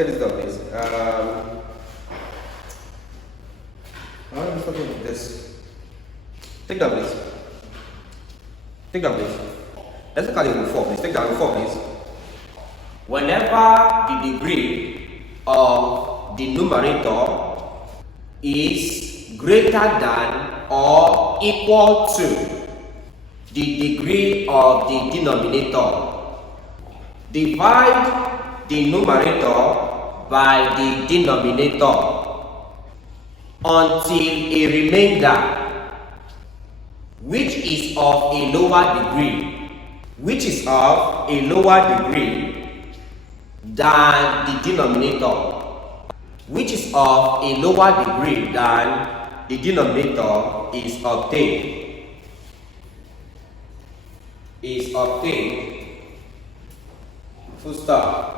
get this done, please. How am I starting with this? Take down, please. Take down, please. Let's look at the rule 4, please. Take down rule 4, please. Whenever the degree of the numerator is greater than or equal to the degree of the denominator, divide the numerator by the denominator until a remainder which is of a lower degree, than the denominator, is obtained. Full stop.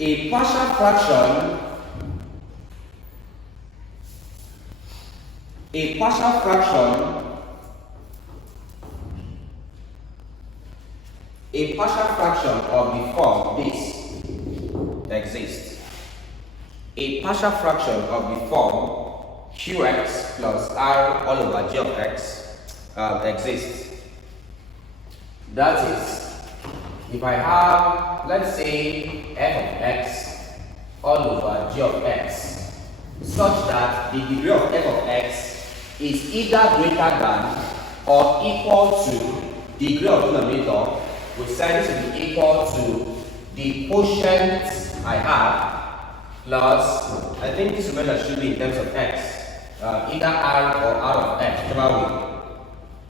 A partial fraction of the form this exists. A partial fraction of the form qx plus r all over g of x exists. That is, if I have, let's say, f of x all over g of x, such that the degree of f of x is either greater than or equal to the degree of denominator, we say this will be equal to the quotient I have plus, I think this measure should be in terms of x, either r or r of x, whichever way.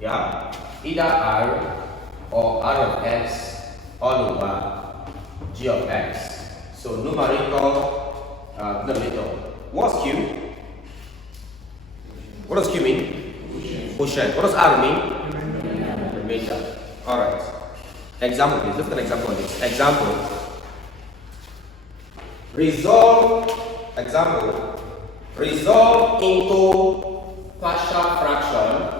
Yeah? Either r or r of x all over g of x. So numerator, denominator. What's q? What does q mean? Quotient. What does r mean? Remainder. Alright. Example, please. Look at an example of this. Example. Resolve into partial fraction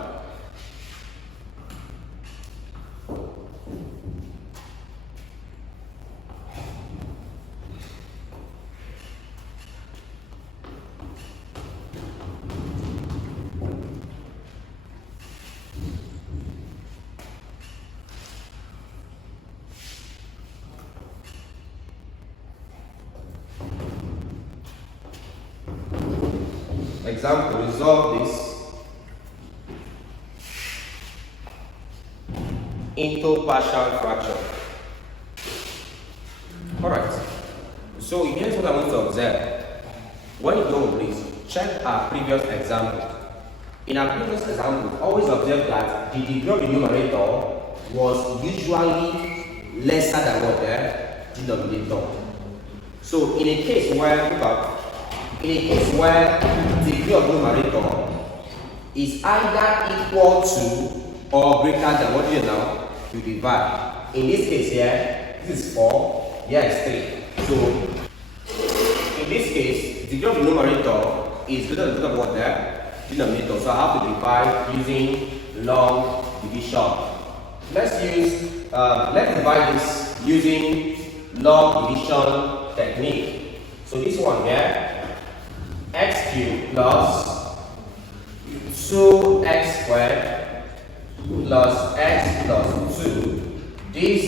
resolve this into partial fraction. Alright, so here's what I want to observe. When you go, please check our previous example. In our previous example, always observe that the degree of the numerator was usually lesser than what the denominator. So in a case where the degree of numerator is either equal to or greater than what you divide. In this case here, this is 4, here is 3. So in this case, the degree of the numerator is greater than what the denominator. So I have to divide using long division. Let's divide this using long division technique. So this one here, x cubed plus 2x squared plus x plus 2. This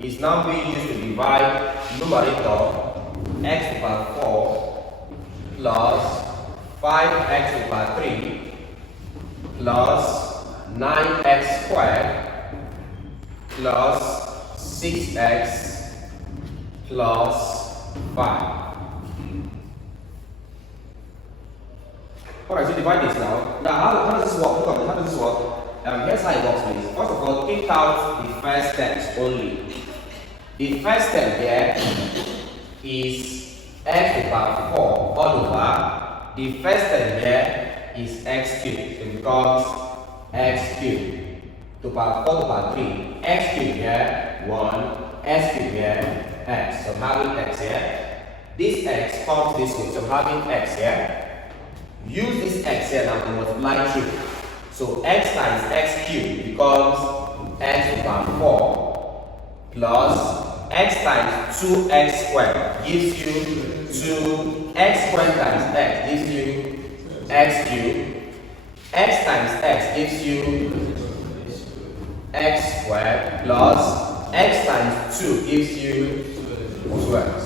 is now being used to divide numerator x to the power 4 plus 5x to the power 3 plus 9x squared plus 6x plus 5. Alright, so divide this now. Now, how does this work? How does this work? Here's how it works, please. First of all, take out the first steps only. The first step here is x to the power 4 all over. The first step here is x cubed. So it becomes x cubed to the power 4 to the power 3. X cubed here, 1. X cubed here, x. So I'm having x here. This x comes this way. So I'm having x here. Use this x here now to multiply through. So x times x cubed becomes x over 4 plus x times 2x squared gives you 2x squared times x gives you x cubed. X times x gives you x squared plus x times 2 gives you 2x.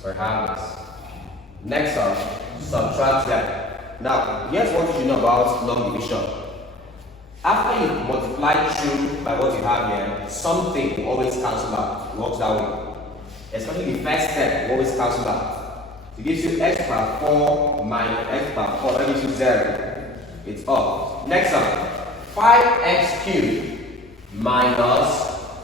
So I have this. Next up, subtract that. Now, here's what you should know about long division. After you multiply through by what you have here, something always cancels out. It works that way. Especially the first step always cancels out. It gives you x power 4 minus x power 4. That gives you 0. It's off. Next up, 5x cubed minus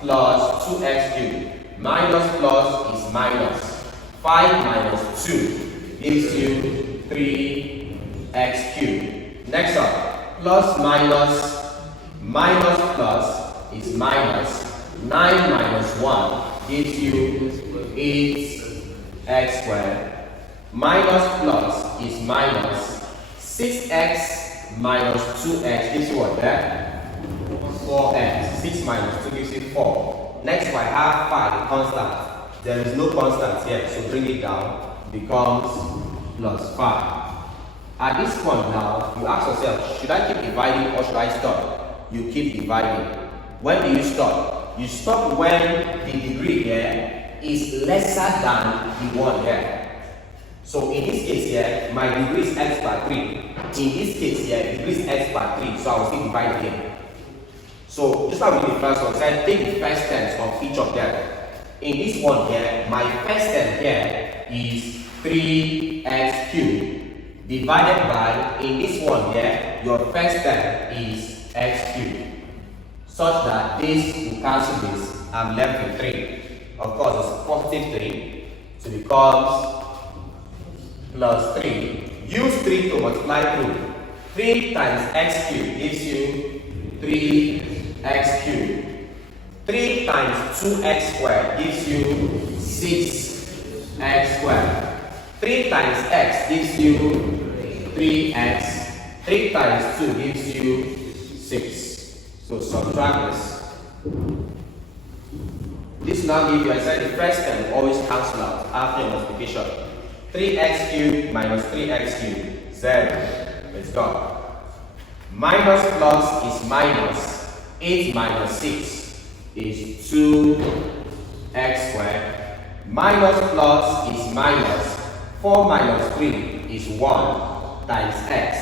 plus 2x cubed. Minus plus is minus. 5 minus 2 gives you 3x cubed. Next up, plus minus plus is minus. 9 minus 1 gives you 8x squared. Minus plus is minus. 6x minus 2x gives you what there? 4x. 6 minus 2 gives you 4. Next, if I have 5, constant. There is no constant here, so bring it down. Becomes plus 5. At this point now, you ask yourself, should I keep dividing or should I stop? You keep dividing. When do you stop? You stop when the degree here is lesser than the one here. So in this case here, my degree is x by 3. In this case here, degree is x by 3, so I will still divide again. So just like we did the first one, so I take the first terms of each of them. In this one here, my first term here is 3x cubed divided by, in this one here, your first term is x cubed. Such that this will cancel this, I'm left with 3. Of course, it's positive 3, so it becomes plus 3. Use 3 to multiply through. 3 times x cubed gives you 3x cubed. 3 times 2x squared gives you 6x squared. 3 times x gives you 3x. 3 times 2 gives you 6. So subtract this. This now gives you, I said the first term always cancel out after your multiplication. 3x cubed minus 3x cubed, 0. Let's go. Minus plus is minus. 8 minus 6 is 2x squared. Minus plus is minus. 4 minus 3 is 1 times x.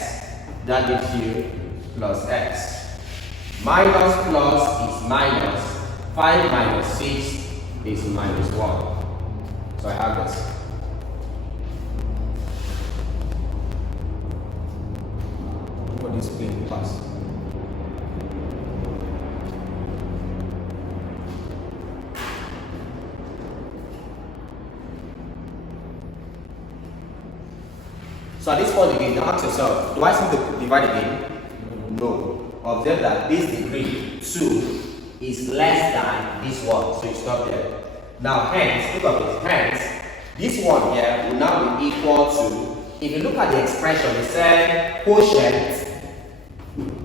That gives you plus x. Minus plus is minus. 5 minus 6 is minus 1. So I have this. For this plain class. So at this point again, now ask yourself, do I still divide again? No. Observe that this degree 2 is less than this one, so you stop there. Now hence, look at this, hence, this one here will now be equal to, if you look at the expression, it said quotient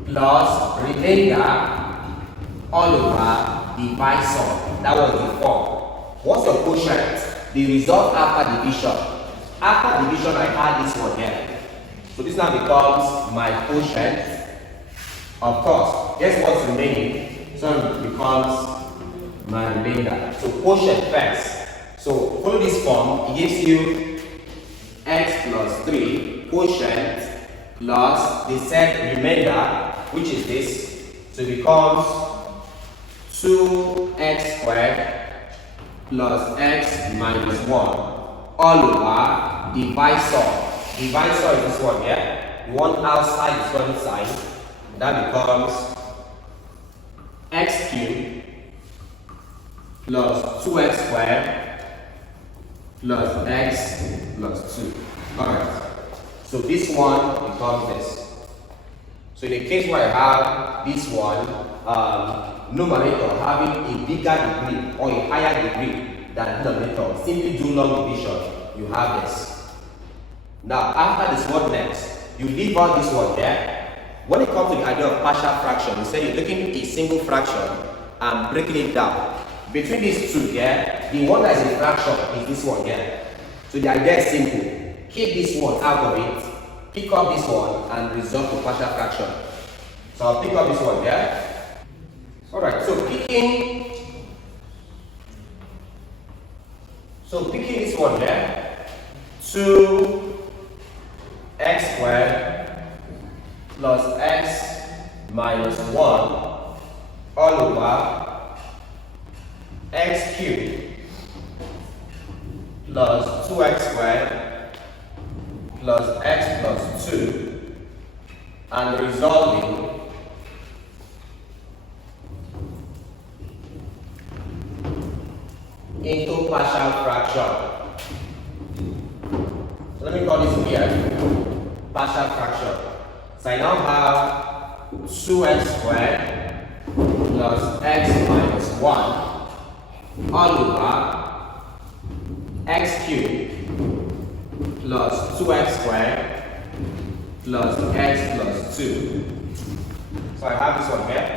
plus remainder all over divisor. That was before. What's your quotient? The result after division. After division, I had this one here. So this now becomes my quotient. Of course, guess what's remaining? So it becomes my remainder. So quotient first. So follow this form. It gives you x plus 3 quotient plus the said remainder, which is this. So it becomes 2x squared plus x minus 1 all over divisor. Divisor is this one here. You want outside is one inside. That becomes x cubed plus 2x squared plus x plus 2. Alright. So this one becomes this. So in the case where I have this one, numerator having a bigger degree or a higher degree than denominator, simply do long division, you have this. Now after this, what next? You leave out this one there. When it comes to the idea of partial fraction, you say you're taking a single fraction I'm breaking it down. Between these two here, the one that is a fraction is this one here. So the idea is simple. Keep this one out of it, pick up this one, and resolve to partial fraction. So I'll pick up this one here. Alright, so picking this one here, 2x squared plus x minus 1 all over x cubed plus 2x squared plus x plus 2, and resolving into partial fraction. So let me call this here partial fraction. So I now have 2x squared plus x minus 1 all over x cubed plus 2x squared plus x plus 2. So I have this one here.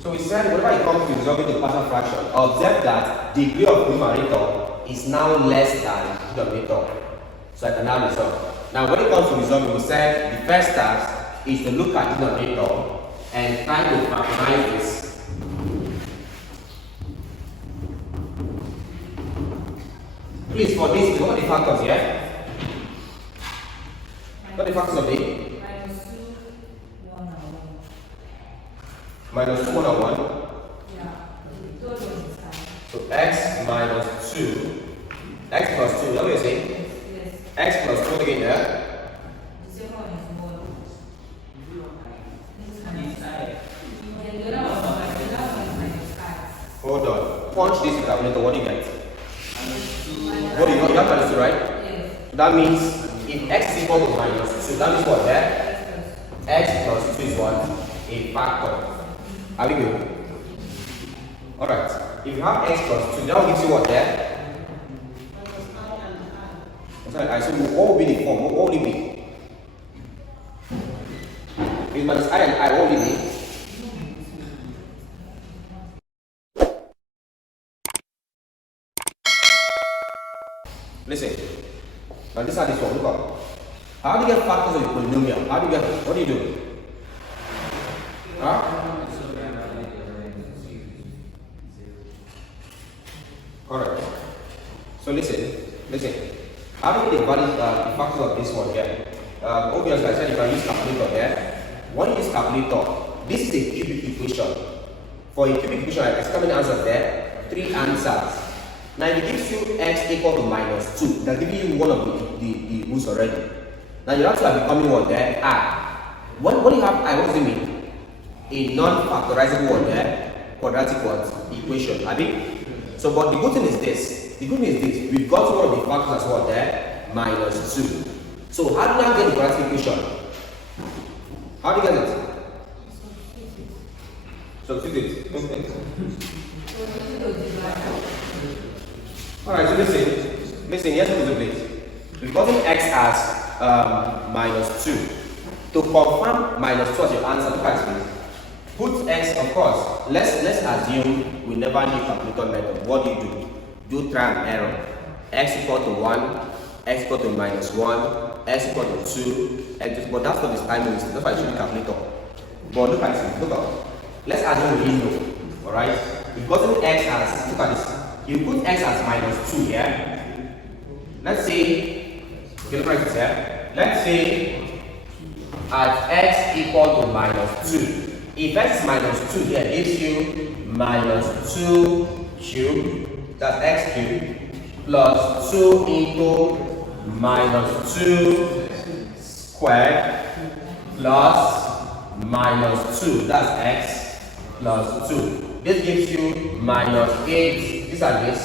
So we said whenever it comes to resolving the partial fraction, observe that degree of numerator is now less than denominator. So I can now resolve. Now when it comes to resolving, we said the first task is to look at denominator and try to factorize this. Please, for this, what are the factors here? What are the factors of it? Minus 2, 1 and 1. Yeah. So x minus 2. X plus 2, is that what you're saying? Yes. X plus 2 again there. The second one is more. The other one is minus 5. Hold on. Punch this calculator, what do you get? What do you got? You have minus 2, right? Yes. That means if x is equal to minus 2, that means what there? X plus 2 is what? A factor. Are we good? Alright. If you have x plus 2, that gives you what there? I said, what will be the form? What will it be? If minus I and I, what will it be? Listen. Now this is this one. Look up. How do you get factors of the polynomial? How do you get it? What do you do? Huh? Alright. So listen. How do you get the value, the factors of this one here? Obviously, I said you can use calculator there. When you use calculator, this is a cubic equation. For a cubic equation, I expect many answers there. 3 answers. Now, if it gives you x equal to minus 2, they're giving you one of the rules already. Now, you have to have becoming one there, I. When you have I, what does it mean? A non-factorizable one there, quadratic equation. I mean, so but the good thing is this. We've got one of the factors as well there, minus 2. So how do you get the quadratic equation? How do you get it? Substitute it. Alright, so listen, here's what is the place. We've gotten x as minus 2. To confirm minus 2 as your answer, look at this. Put x, of course, let's assume we never knew calculator method. What do? Do trial and error. X equal to 1, x equal to minus 1, x equal to 2, but that's not this time mistake. That's why I should calculator. But look at this, look up. Let's assume we know. Alright? We've gotten x as, look at this. You put x as minus 2 here. Let's say, get right here. Let's say at x equal to minus 2. If x minus 2 here gives you minus 2 cubed, that's x cubed, plus 2 into minus 2 squared, plus minus 2, that's x, plus 2. This gives you minus 8, these are this,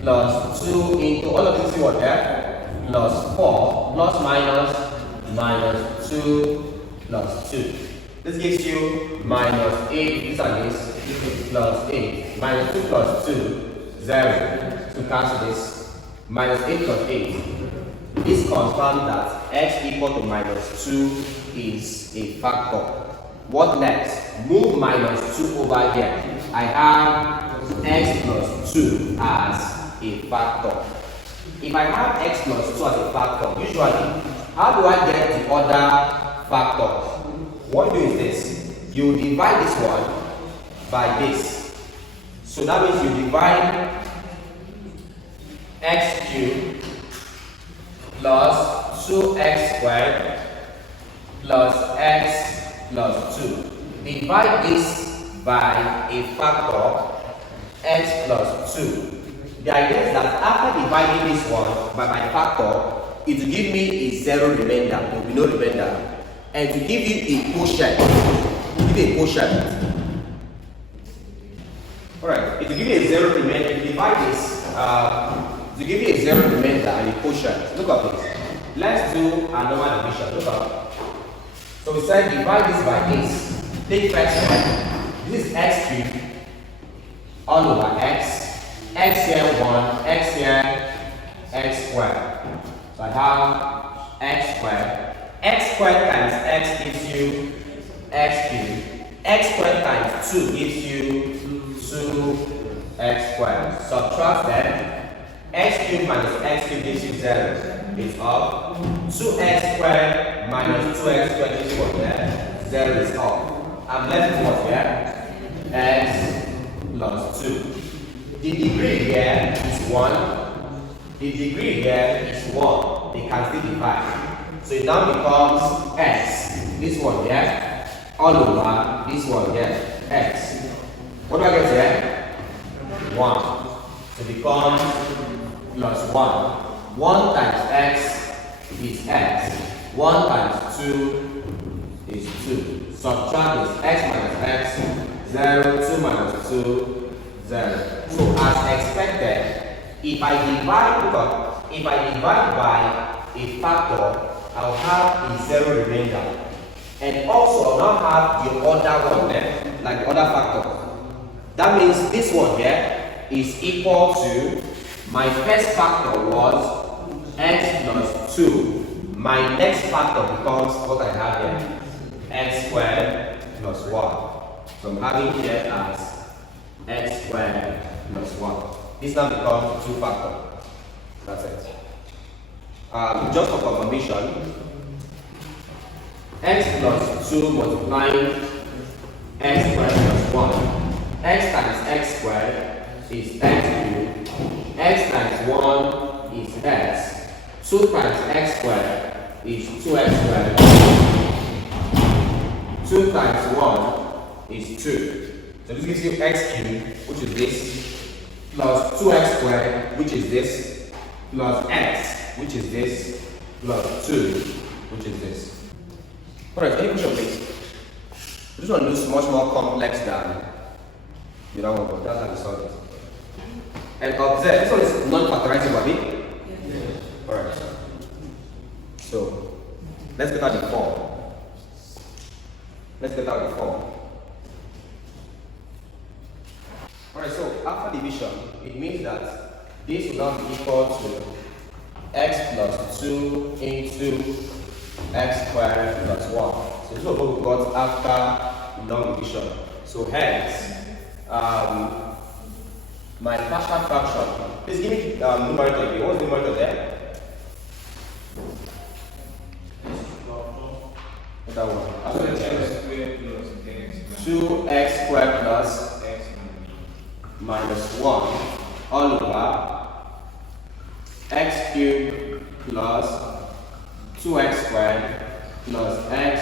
plus 2 into, all of this is what there, plus 4, plus minus 2, plus 2. This gives you minus 8, these are this, plus 8, minus 2 plus 2, 0. To cancel this, minus 8 plus 8. This confirms that x equal to minus 2 is a factor. What next? Move minus 2 over here. I have x plus 2 as a factor. If I have x plus 2 as a factor, usually, how do I get the other factor? What you do is this. You divide this one by this. So that means you divide x cubed plus 2x squared plus x plus 2. Divide this by a factor x plus 2. The idea is that after dividing this one by my factor, it will give me a zero remainder. There will be no remainder. And to give you a quotient, Alright, it will give you a zero remainder. If you divide this, to give you a zero remainder and a quotient. Look at this. Let's do a normal division. Look at. So we said divide this by this. Take first one. This is x cubed all over x. X here 1, x here x squared. So I have x squared. X squared times x gives you x cubed. X squared times 2 gives you 2x squared. Subtract them. X cubed minus x cubed gives you 0. It's up. 2x squared minus 2x squared gives you what there? 0 is up. I'm left with what here? X plus 2. The degree here is 1. The degree here is 1. They can still divide. So it now becomes x. This one here, all over this one here, x. What do I get here? 1. So it becomes plus 1. 1 times x is x. 1 times 2 is 2. Subtract this x minus x, 0, 2 minus 2, 0. So as expected, if I divide by a factor, I'll have a 0 remainder. And also I'll now have the other one there, like the other factor. That means this one here is equal to my first factor was x plus 2. My next factor becomes what I have here, x squared plus 1. So I'm having here as x squared plus 1. This now becomes 2 factor. That's it. Just for confirmation, x plus 2 multiplying x squared plus 1. X times x squared is x cubed. X times 1 is x. 2 times x squared is 2x squared. 2 times 1 is 2. So this gives you x cubed, which is this, plus 2x squared, which is this, plus x, which is this, plus 2, which is this. Alright, any question please? This one looks much more complex than the other one, but that's how we solve it. And observe, this one is non-factorizable, right? Yes. Alright. So, let's get out the form. Alright, so after division, it means that this will now be equal to x plus 2 into x squared plus 1. So this is what we got after non-division. So hence, my partial fraction. Please give me numerator again. What's the numerator there? That one. 2x squared plus x minus 1 all over x cubed plus 2x squared plus x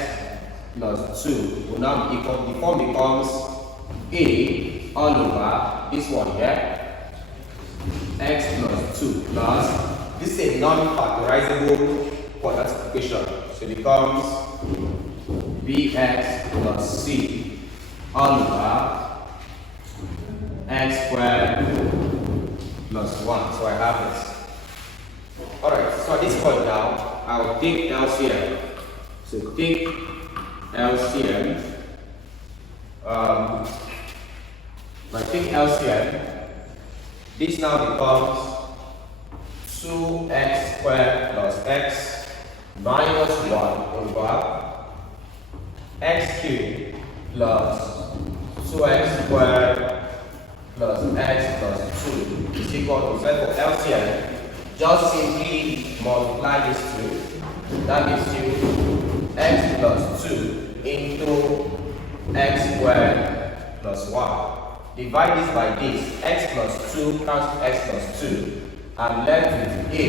plus 2 will now be equal. The form becomes a all over this one here, x plus 2 plus, this is a non-factorizable quadratic equation, so it becomes bx plus c all over x squared plus 1. So I have this. Alright, so at this point now, I will take LCM. So take LCM. If I take LCM, this now becomes 2x squared plus x minus 1 over x cubed plus 2x squared plus x plus 2 is equal to, so for LCM, just simply multiply these two. That gives you x plus 2 into x squared plus 1. Divide this by this. X plus 2 cancels x plus 2. I'm left with a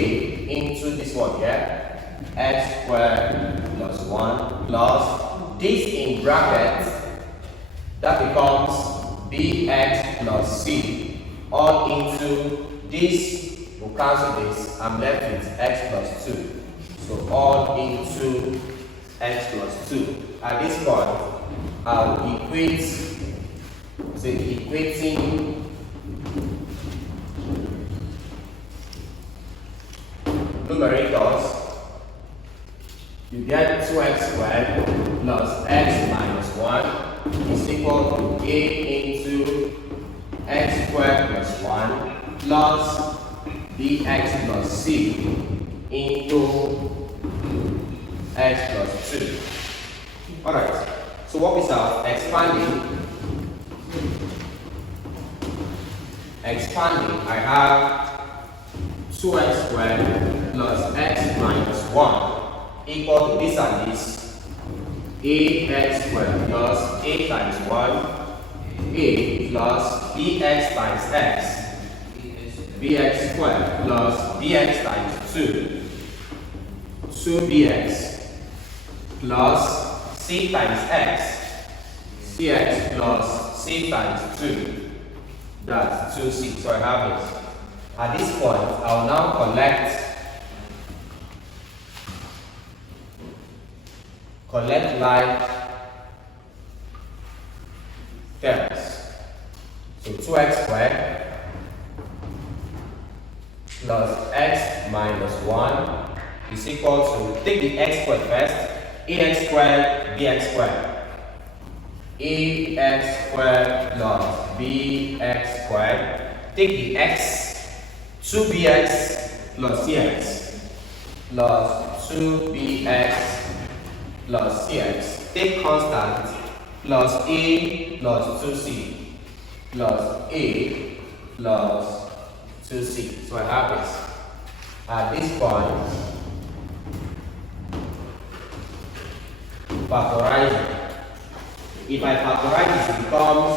into this one here. X squared plus 1 plus this in brackets. That becomes bx plus c. All into this. We'll cancel this. I'm left with x plus 2. So all into x plus 2. At this point, I'll equate the equating numerators. You get 2x squared plus x minus 1 is equal to a into x squared plus 1 plus bx plus c into x plus 2. Alright, so what we have expanding, I have 2x squared plus x minus 1 equal to this and this, ax squared plus a times 1, a plus bx times x, bx squared plus bx times 2, 2bx plus c times x, cx plus c times 2. That's 2c. So I have it. At this point, I'll now collect like terms. So 2x squared plus x minus 1 is equal to, take the x squared first, ax squared, bx squared. Ax squared plus bx squared. Take the x, 2bx plus cx plus 2bx plus cx. Take constant plus a plus 2c plus a plus 2c. So I have this. At this point, factorizing. If I factorize this, it becomes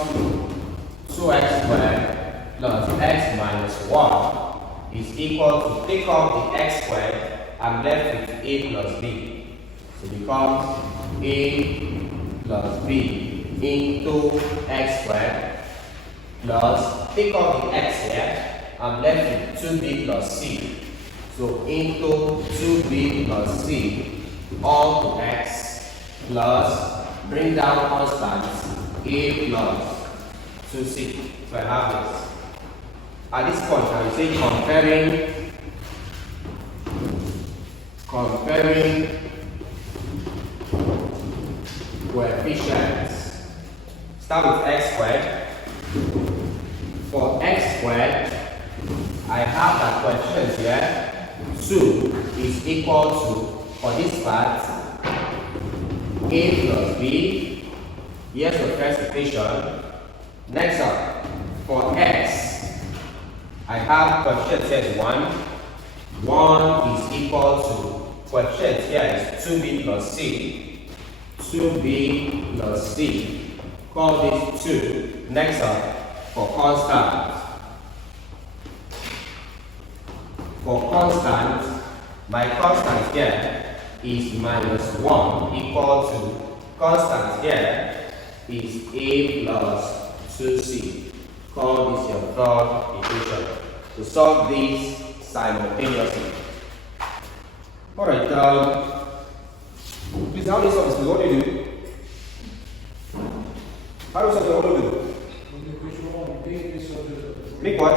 2x squared plus x minus 1 is equal to, take off the x squared, I'm left with a plus b. So it becomes a plus b into x squared plus, take off the x here, I'm left with 2b plus c. So into 2b plus c all to x plus, bring down constants a plus 2c. So I have this. At this point, I will say comparing coefficients. Start with x squared. For x squared, I have that coefficient here. 2 is equal to, for this part, a plus b. Here's the first equation. Next up, for x, I have coefficient here is 1. 1 is equal to, coefficient here is 2b plus c. 2b plus c. Call this 2. Next up, for constant. For constant, my constant here is minus 1 equal to, constant here is a plus 2c. Call this your third equation. To solve these simultaneously. Alright, please, how do you solve this? What do you do? How do you solve it? What do you do? Make what?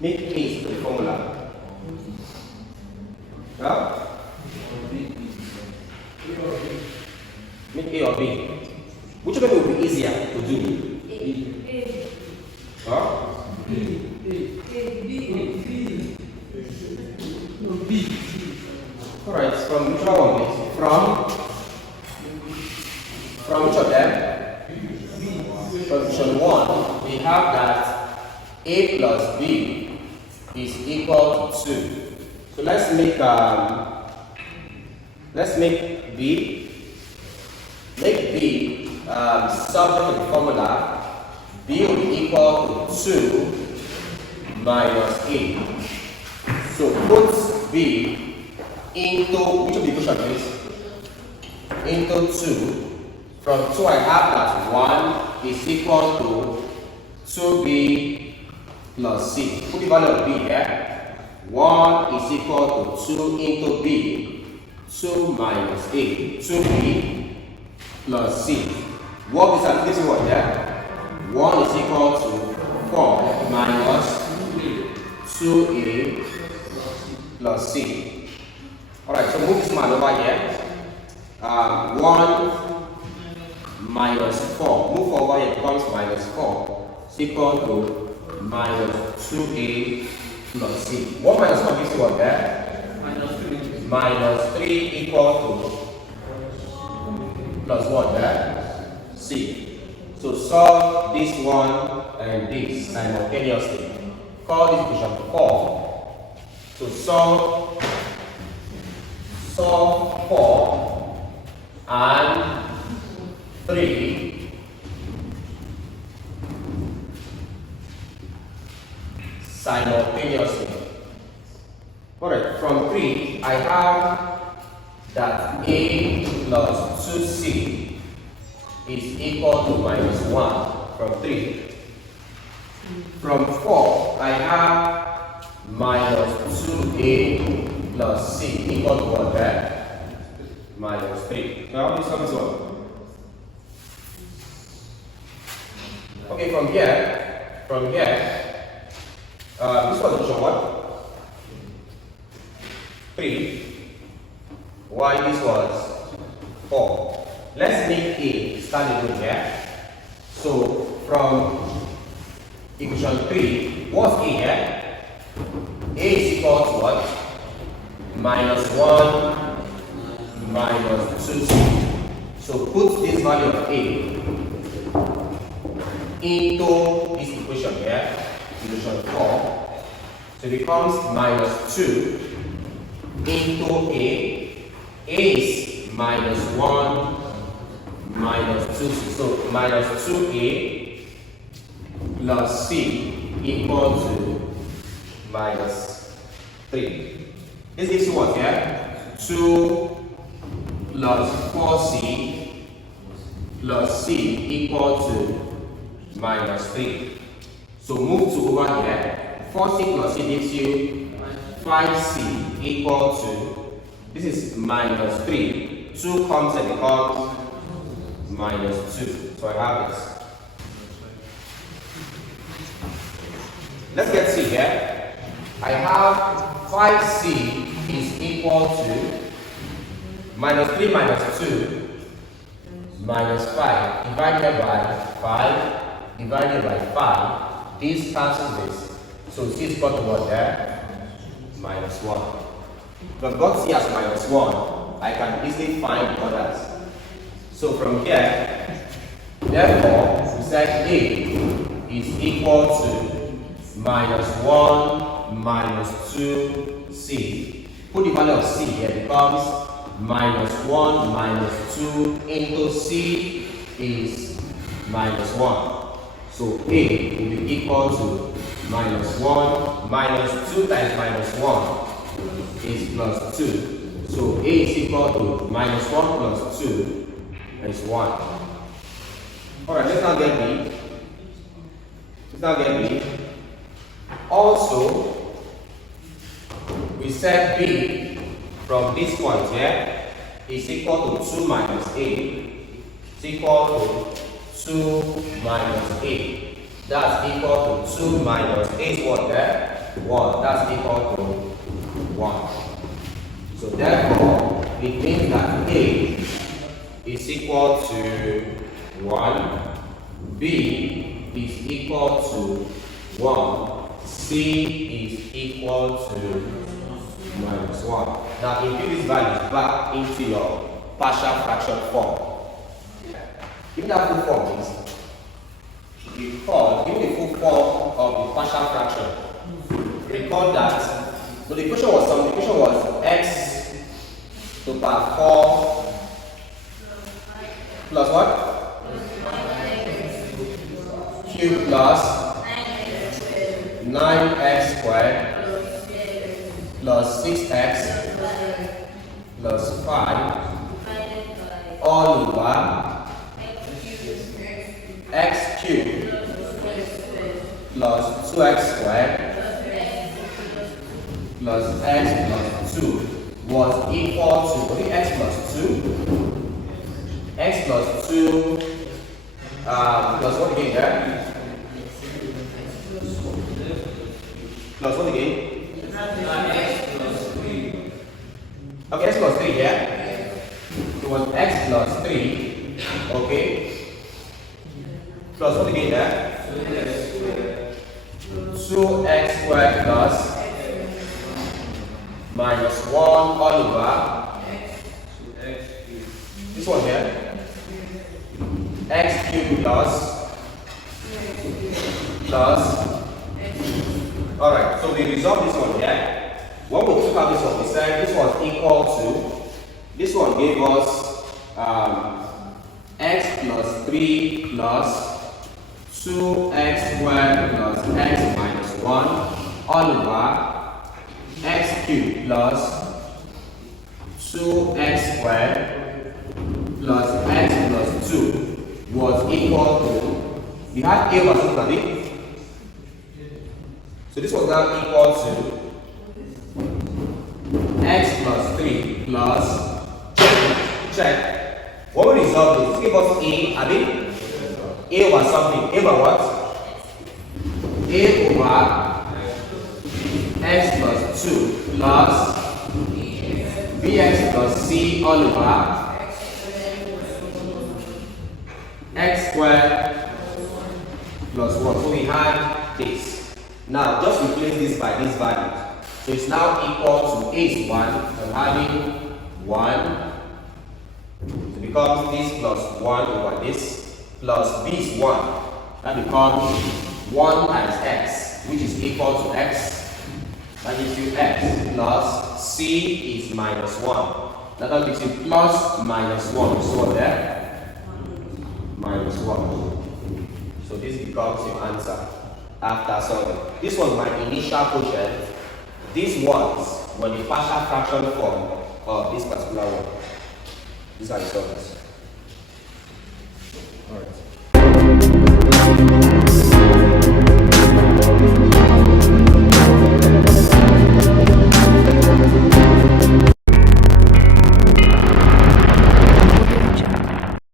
Make a the formula. Yeah? Make a or b. Which one will be easier to do? A. Huh? B. Alright, from which one? from each of them, position 1, we have that A plus B is equal to 2. So let's make B subject to the formula. B will be equal to 2 minus A. So put B into which of the equation is? Into 2. From 2 I have that 1 is equal to 2B plus C. Put the value of B here. 1 is equal to 2 into B. 2 minus A. 2B plus C. What is this one there? 1 is equal to 4 minus 2A plus C. Alright, so move this man over here. 1 minus 4. Move over here, it becomes minus 4. Is equal to minus 2A plus C. 1 minus 4 gives you what there? Minus 3 equal to plus 1 there? C. So solve this one and this simultaneously. Call this equation 4. So solve 4 and 3 simultaneously. Alright, from 3 I have that A plus 2C is equal to minus 1 from 3. From 4 I have minus 2A plus C equal to what there? Minus 3. Now how do you solve this one? Okay, from here, this was option what? 3. Why this was 4. Let's make A standing here. So from equation 3, what's A here? A is equal to what? Minus 1 minus 2C. So put this value of A into this equation here, equation 4. So it becomes minus 2 into A. A is minus 1 minus 2C. So minus 2A plus C equal to minus 3. This gives you what here? 2 plus 4C plus C equal to minus 3. So move to over here. 4C plus C gives you 5C equal to, this is minus 3. 2 comes and becomes minus 2. So I have this. Let's get C here. I have 5C is equal to minus 3 minus 2 minus 5 divided by 5 divided by 5. This cancels this. So C is equal to what there? Minus 1. If I've got C as minus 1, I can easily find the others. So from here, therefore, we said A is equal to minus 1 minus 2C. Put the value of C here, it becomes minus 1 minus 2 into C is minus 1. So A will be equal to minus 1 minus 2 times minus 1 is plus 2. So A is equal to minus 1 plus 2 is 1. Alright, let's now get B. Also, we said B from this point here is equal to 2 minus A is equal to 2 minus A. That's equal to 2 minus A is what there? 1. That's equal to 1. So therefore, it means that A is equal to 1, B is equal to 1, C is equal to minus 1. Now input these values back into your partial fraction form. Give me that full form, please. Give me the full form of the partial fraction. Recall that. So the equation was something. The equation was x to the power 4 plus what? Cube plus 9x squared plus 6x plus 5 all over x cubed plus 2x squared plus x plus 2 was equal to x plus 2. X plus 2 plus what again there? Plus what again? Okay, x plus 3 here. It was x plus 3. Okay. Plus what again there? 2x squared plus minus 1 all over this one here. X cubed plus alright, so we resolve this one here. When we took out this one, we said this was equal to, this one gave us x plus 3 plus 2x squared plus x minus 1 all over x cubed plus 2x squared plus x plus 2 was equal to, we had a versus b. So this was now equal to x plus 3 plus, check, what we resolve this, give us a over something, a over what? A over x plus 2 plus bx plus c all over x squared plus 1. So we had this. Now just replace this by this value. So it's now equal to a is 1. I'm having 1. So it becomes this plus 1 over this plus b is 1. That becomes 1 times x, which is equal to x. That gives you x plus c is minus 1. That gives you plus minus 1. So there, minus 1. So this becomes your answer after solving. This was my initial quotient. These ones were the partial fraction form of this particular one. These are the results. Alright.